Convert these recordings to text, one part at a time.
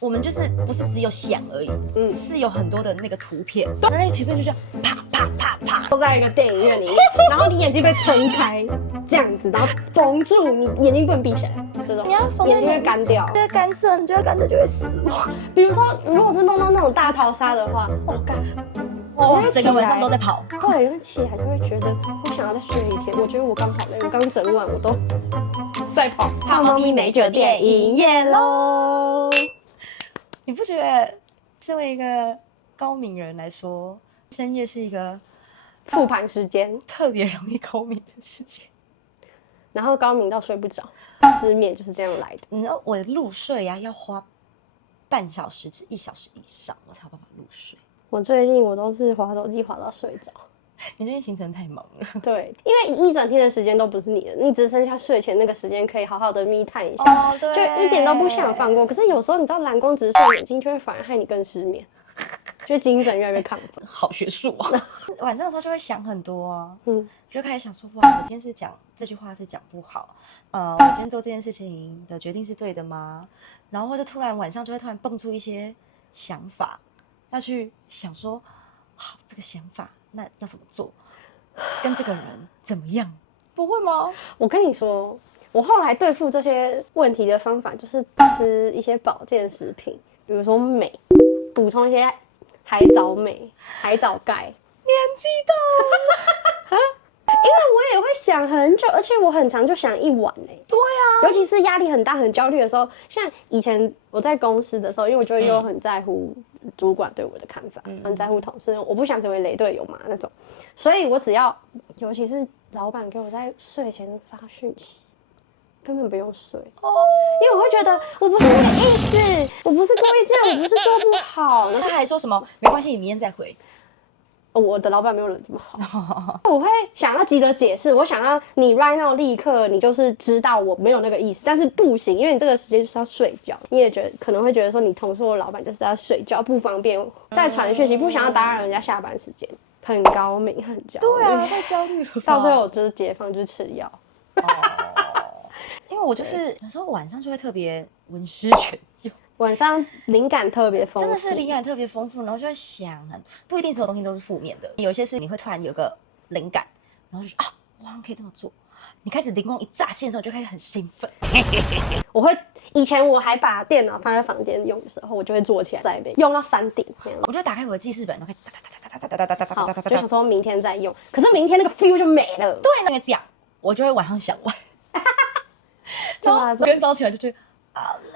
我们就是不是只有想而已，是有很多的那个图片，然后那些图片就这样啪啪啪啪，都在一个电影院里面，然后你眼睛被撑开，这样子，然后封住，你眼睛不能闭起来，这种你要封眼睛会干掉，就会干涉，你就会干涉就会死亡。比如说，如果是梦到那种大逃杀的话，干，整个晚上都在跑。对，因为起来就会觉得我想要再睡一天。我觉得我刚好累，我刚整晚我都在跑。胖猫咪美酒店营业喽！你不觉得身为一个高敏人来说，深夜是一个复盘时间，特别容易高敏的时间？然后高敏到睡不着，失眠就是这样来的。你知道我入睡呀、要花半小时至1小时以上，我才有办法入睡。我最近我都是滑手机滑到睡着。你最近行程太忙了。对，因为一整天的时间都不是你的，你只剩下睡前那个时间可以好好的me time一下，对，就一点都不想放过。可是有时候你知道蓝光直射眼睛，就会反而害你更失眠，就精神越来越亢奋。好学术啊！晚上的时候就会想很多啊，就开始想说，哇，我今天是讲这句话是讲不好，我今天做这件事情的决定是对的吗？然后或者突然晚上就会突然蹦出一些想法，要去想说，好，这个想法那要怎么做，跟这个人怎么样？不会吗？我跟你说，我后来对付这些问题的方法就是吃一些保健食品，比如说镁，补充一些海藻镁、海藻钙。年纪到了，因为我也会想很久，而且我很常就想一晚欸。对啊，尤其是压力很大、很焦虑的时候，像以前我在公司的时候，因为我就又很在乎主管对我的看法，很在乎同事，我不想成为雷队友嘛那种，所以我只要，尤其是老板给我在睡前发讯息，根本不用睡，因为我会觉得我不是那个意思，我不是故意这样，我不是做不好，他还说什么没关系，你明天再回。我的老板没有人这么好，我会想要急着解释，我想要你 right now 立刻你就是知道我没有那个意思，但是不行，因为你这个时间就是要睡觉，你也可能会觉得说你同事或老板就是要睡觉，不方便再传讯息，不想要打扰人家下班时间，很高敏，很焦虑。对啊，太焦虑了。到最后我就是解放，就是吃药。因为我就是有时候晚上就会特别文思泉涌。晚上灵感特别丰富，真的是灵感特别丰富，然后就会想不一定所有东西都是负面的，有些事你会突然有个灵感，然后就觉得啊，我好像可以这么做。你开始灵光一乍现的时候，就开始很兴奋。以前我还把电脑放在房间用的时候，我就会坐起来在那边用到3点。我就打开我的记事本，然后开始就想说明天再用，可是明天那个 feel 就没了。对，因为这样我就会晚上想完，然后昨天早起来就觉得。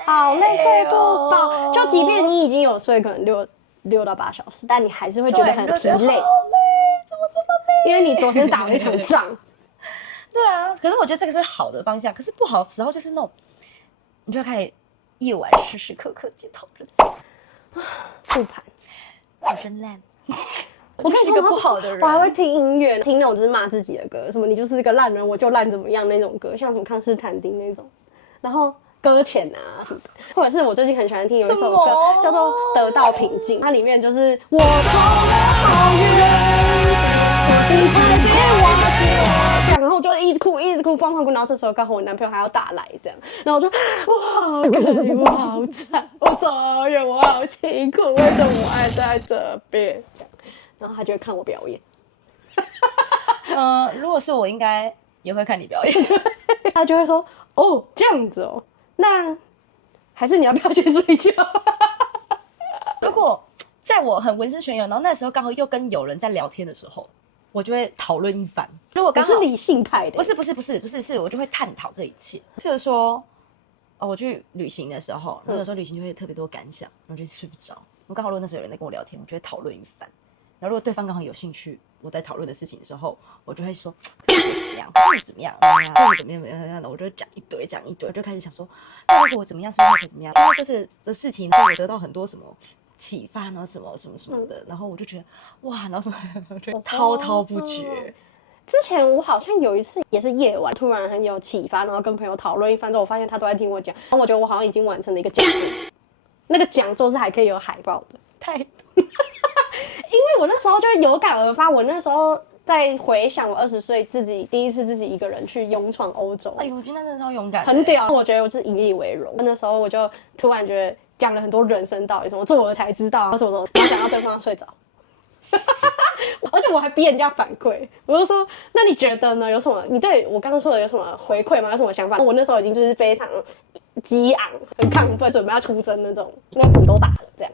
好累，睡不饱。就即便你已经有睡可能6到8小时，但你还是会觉得很疲累。怎么这么累？因为你昨天打了一场仗。对啊，可是我觉得这个是好的方向，可是不好的时候就是那种，你就会开始夜晚时时刻刻检讨自己。复盘，我真烂。我跟你说，一个不好的人，我还会听音乐，听那种就是骂自己的歌，什么你就是个烂人，我就烂怎么样那种歌，像什么康斯坦丁那种，然后。搁浅啊什么的，或者是我最近很喜欢听有一首歌叫做《得到平静》，它里面就是我走了好远，可是才别忘记我，这样，然后我就一直哭，疯狂哭，然后这时候刚好我男朋友还要打来，这样，然后我就我好累，我好惨，我走好远，我好辛苦，为什么我还在这边？这样，然后他就会看我表演。如果是我，应该也会看你表演。他就会说：“哦，这样子哦。”那还是你要不要去睡觉？如果在我很文思泉涌，然后那时候刚好又跟有人在聊天的时候，我就会讨论一番。如果刚好是理性派的，不是，我就会探讨这一切。譬如说，我去旅行的时候，有时候旅行就会特别多感想，然后就睡不着。我刚好如果那时候有人在跟我聊天，我就会讨论一番。然后如果对方刚好有兴趣我在讨论的事情的时候，我就会说怎么样，怎么样，怎么样的，我就会讲一堆，我就开始想说，那如果我怎么样，是不是可以怎么样？因为这次的事情，所以我得到很多什么启发，然后什么的，然后我就觉得哇，然后就滔滔不绝。之前我好像有一次也是夜晚，突然很有启发，然后跟朋友讨论一番之后，我发现他都在听我讲，然后我觉得我好像已经完成了一个讲座，那个讲座是还可以有海报的，太。因为我那时候就有感而发，我那时候在回想我20岁第一次自己一个人去勇闯欧洲。哎呦，我觉得那真的超勇敢，很屌。我觉得我是以力为荣。那时候我就突然觉得讲了很多人生道理，什么这我才知道啊，什么，然后讲到对方睡着。而且我还逼人家反馈，我就说，那你觉得呢？有什么？你对我刚刚说的有什么回馈吗？有什么想法？我那时候已经就是非常激昂、很亢奋，准备要出征那种，那鼓都打了这样。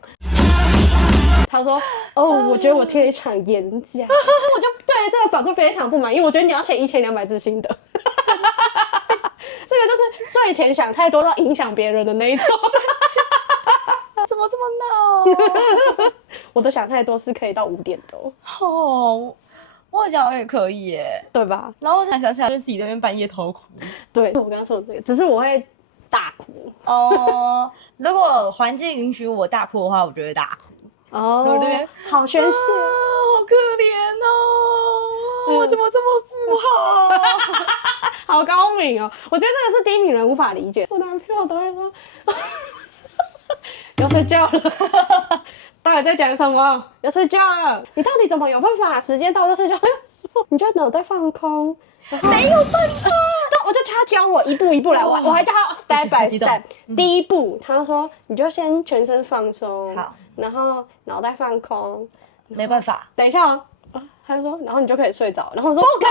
他说：“哦，我觉得我听了一场演讲，我就对这个反馈非常不满意。我觉得你要写1200字心得，这个就是睡前想太多到影响别人的那一种。怎么这么闹？我的想太多是可以到5点的哦，我讲也可以耶，对吧？然后我想起来，就自己在那边半夜偷哭。对，我刚刚说的这个，只是我会大哭哦，如果环境允许我大哭的话，我就会大哭。哦，对不对？好宣泄，好可怜哦，我怎么这么不好？好高明哦！我觉得这个是低敏人无法理解。我男朋友都会说要睡觉了，到底在讲什么？要睡觉了，你到底怎么有办法？时间到就睡觉？你就脑袋放空，没有办法。我就叫他教我一步一步来，我还叫他 step by step。第一步，他说你就先全身放松，好，然后脑袋放空。没办法，等一下哦，他说，然后你就可以睡着。然后我说不可以，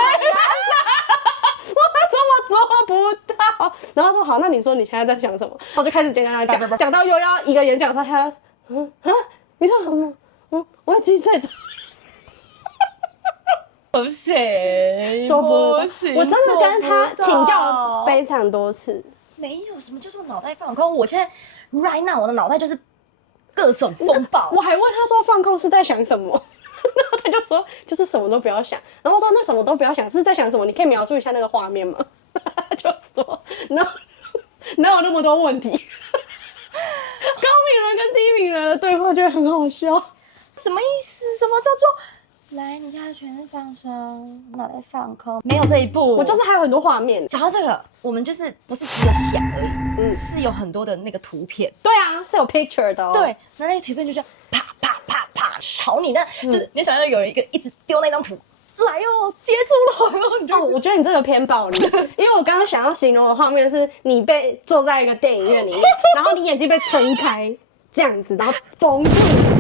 我怎么做不到？然后说好，那你说你现在在想什么？我就开始跟他讲，讲到又要一个演讲上，他你说什么？我要继续睡着。不行，做不行，我真的跟他请教了非常多次。没有什么叫做脑袋放空，我现在 right now 我的脑袋就是各种风暴。我还问他说放空是在想什么，然后他就说就是什么都不要想。然后说那什么都不要想是在想什么？你可以描述一下那个画面吗？就说哪有那么多问题？高敏人跟低敏人的对话就会很好笑。什么意思？什么叫做？来，你现在全身放松，脑袋放空，没有这一步。我就是还有很多画面。讲到这个，我们就是不是只有想而已，是有很多的那个图片。对啊，是有 picture 的哦。对，然后那些图片就这样啪啪啪啪吵你，那就是你想要有人一直丢那张图，来哦，接住了，然后你就我觉得你这个偏暴力，因为我刚刚想要形容的画面是你被坐在一个电影院里面，然后你眼睛被撑开这样子，然后缝住，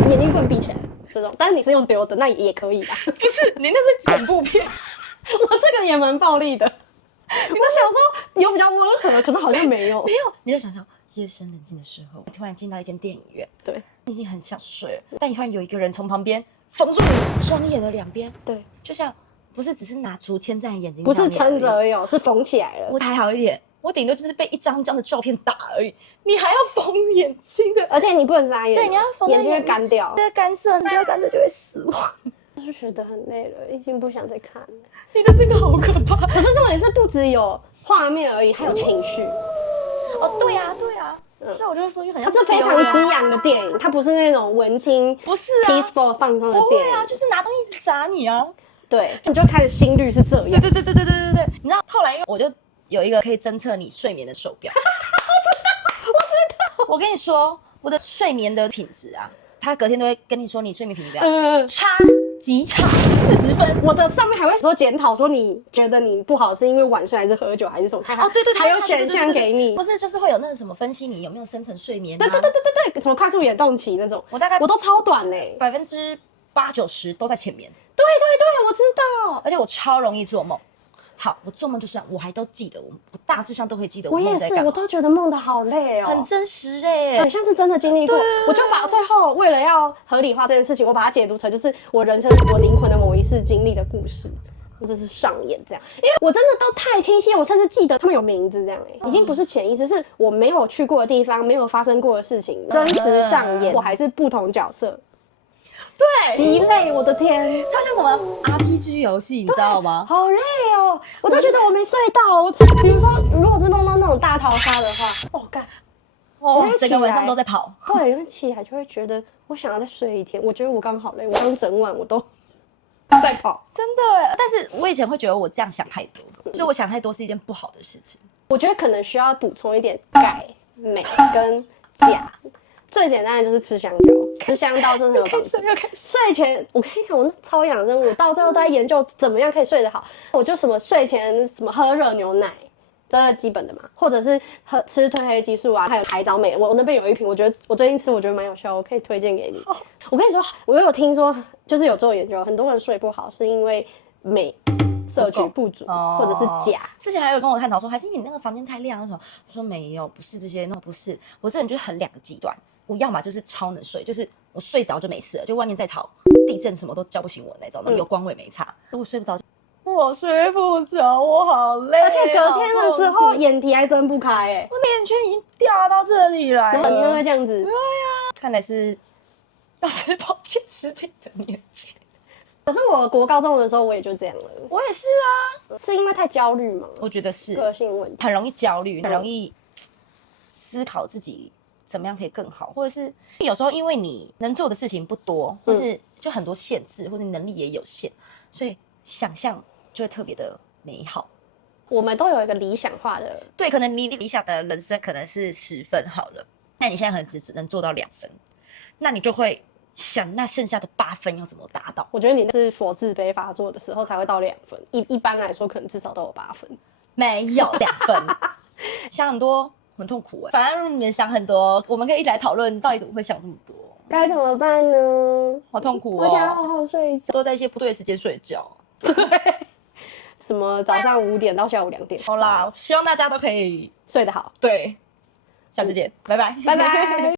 眼睛不能闭起来。这种，但是你是用丢的，那也可以吧？不是，你那是恐怖片，我这个也蛮暴力的。我想说有比较温和，可是好像没有。没有，你就想想夜深人静的时候，突然进到一间电影院，对，你已经很想睡了，但你突然有一个人从旁边缝住你双眼的两边，对，就像不是只是拿竹签在你眼睛不上面，是撑着而已，是缝起来了。我还好一点。我顶多就是被一张一张的照片打而已，你还要缝眼睛的，而且你不能眨眼，对，你要缝眼睛会干掉，会干涉，你就会干涉就会死亡。就是觉得很累了，已经不想再看了。你的这个好可怕。可是重点是不只有画面而已，还有情绪。哦，对啊，对啊，所以我就说，很像它是非常激昂的电影，它不是那种文青，不是啊 peaceful 放松的电影。对啊，就是拿东西一直砸你啊。对，你就开始心率是这样。对，你知道后来因为我就有一个可以侦测你睡眠的手表。我知道。我跟你说，我的睡眠的品质啊，他隔天都会跟你说你睡眠品质怎样，差极差40分。我的上面还会说检讨，说你觉得你不好是因为晚睡还是喝酒还是什么？哦，对，还有选项给你，不是就是会有那个什么分析你有没有深层睡眠啊？对，什么快速眼动期那种，我大概我都超短嘞，8%、90%都在前面。对，我知道，而且我超容易做梦。好，我做梦就算，我还都记得，我大致上都会记得我也是，我都觉得梦的好累哦，很真实哎，很像是真的经历过。我就把最后为了要合理化这件事情，我把它解读成就是我人生我灵魂的某一世经历的故事，或者是上演这样。因为我真的都太清晰，我甚至记得他们有名字这样已经不是潜意识，是我没有去过的地方，没有发生过的事情，真实上演，我还是不同角色。对，极累，我的天，超像什么 RPG 游戏，你知道吗？好累哦，我都觉得我没睡到。比如说，如果是梦到那种大逃杀的话，干，整个晚上都在跑。对，然后起来就会觉得我想要再睡一天。我觉得我刚好累，我刚整晚我都在跑，真的。但是我以前会觉得我这样想太多，所以我想太多是一件不好的事情。我觉得可能需要补充一点钙、镁跟钾。最简单的就是吃香蕉，吃香蕉真的很有帮助。睡前我跟你讲，我那超养生，我到最后都在研究怎么样可以睡得好。我就什么睡前什么喝热牛奶，这是基本的嘛，或者是吃褪黑激素啊，还有海藻镁，我那边有一瓶，我觉得我最近吃，我觉得蛮有效，我可以推荐给你。我跟你说，我有听说，就是有做研究，很多人睡不好是因为镁摄取不足，或者是钾。之前还有跟我探讨说，还是因为你那个房间太亮，我说没有，不是这些，那不是，我这人就是很两个极端，我要么就是超能睡，就是我睡着就没事了，就外面再吵，地震什么都叫不醒我那种，有光我也没差，我睡不着。我睡不着，我好累，而且隔天的时候眼皮还睁不开我眼圈已经掉到这里来了。你会不会这样子？对呀，看来是要吃保健食品的年纪。可是我国高中的时候我也就这样了。我也是啊，是因为太焦虑吗？我觉得是个性问题，很容易焦虑，很容易思考自己怎么样可以更好，或者是有时候因为你能做的事情不多，或是就很多限制，或者能力也有限，所以想象就会特别的美好。我们都有一个理想化的，对，可能你理想的人生可能是10分好了，那你现在可能只能做到2分，那你就会想那剩下的8分要怎么达到。我觉得你是佛自卑发作的时候才会到2分，一般来说可能至少都有8分，没有2分，想很多很痛苦反正你们想很多，我们可以一起来讨论到底怎么会想这么多，该怎么办呢？好痛苦我想好好睡觉，都在一些不对的时间睡觉。什么早上5点到下午2点。好啦，希望大家都可以睡得好。对，下次见，拜拜，拜拜。